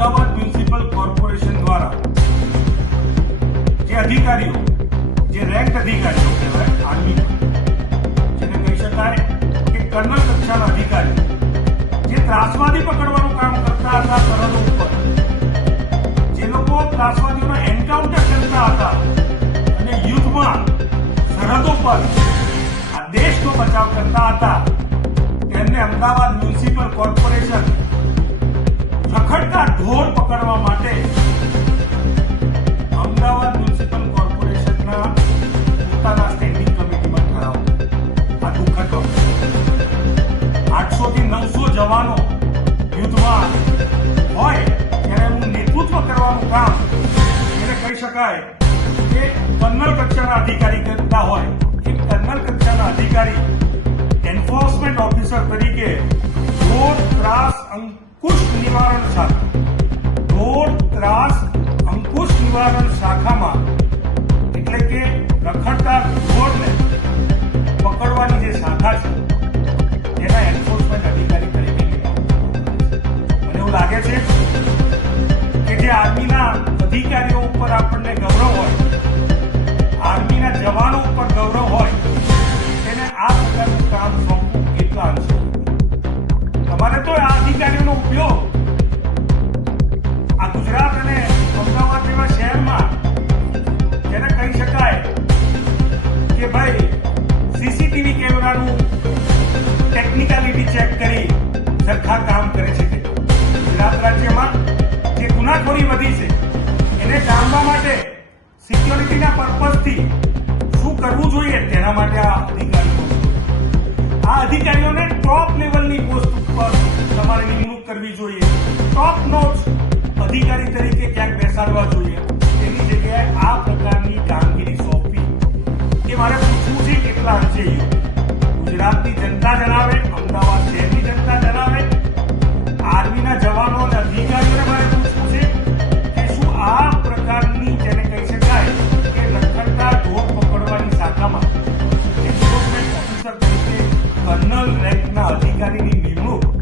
Ahmedabad municipal corporation દ્વારા જે અધિકારીઓ, જે રેન્ક અધિકારીઓ કહેવાય, આર્મી, જેને કહી શકાય કે કર્નલ કક્ષાના અધિકારી જે ત્રાસવાદી પકડવાનું કામ કરતા હતા સરહદો ઉપર, જે લોકો ત્રાસવાદીઓનો એન્કાઉન્ટર કરતા હતા અને યુદ્ધમાં સરહદો પર આ દેશનો બચાવ કરતા હતા, તેમને અમદાવાદ મ્યુનિસિપલ કોર્પોરેશન શકાય કે કર્નલ કક્ષાના અધિકારી કરતા હોય, કે કર્નલ કક્ષાના અધિકારી એન્ફોર્સમેન્ટ ઓફિસર તરીકે ઢોર ત્રાસ અંકુશ નિવારણ શાખા ઢોર ત્રાસ અંકુશ નિવારણ શાખામાં, એટલે કે રખડતા ઢોરને પકડવાની જે શાખા છે, એના એન્ફોર્સમેન્ટ અધિકારી તરીકે મને એવું લાગે છે કે જે આર્મીના અધિકારીઓ ઉપર આપણને ગૌરવ હોય, આર્મીના જવાનો ઉપર ગૌરવ હોય, તેને આ પ્રકારનું કામ સોંપવું કેટલા અંશે તમારે તો આ અધિકારીઓનો ઉપયોગ આ ગુજરાત અને અમદાવાદ જેવા શહેરમાં જેને કહી શકાય કે ભાઈ સીસીટીવી કેમેરાનું ટેકનિકાલિટી ચેક કરી સરખા કામ કરે છે. સેફટીના પર્પઝથી શું કરવું જોઈએ તેના માટે આ અધિકારીઓ આ અધિકારીઓને ટોપ લેવલની પોસ્ટ ઉપર તમારે નિમણૂક કરવી જોઈએ. ટોપ નોટ અધિકારી તરીકે ક્યાંક બેસાડવા જોઈએ. તેની જગ્યાએ આ પ્રકારની કામગીરી સોંપવી. એ મારે પૂછવું છે કેટલા અંશે ગુજરાતની જનતા જણાવે, અમદાવાદ કર્નલ રેન્કના અધિકારીની નિમણૂક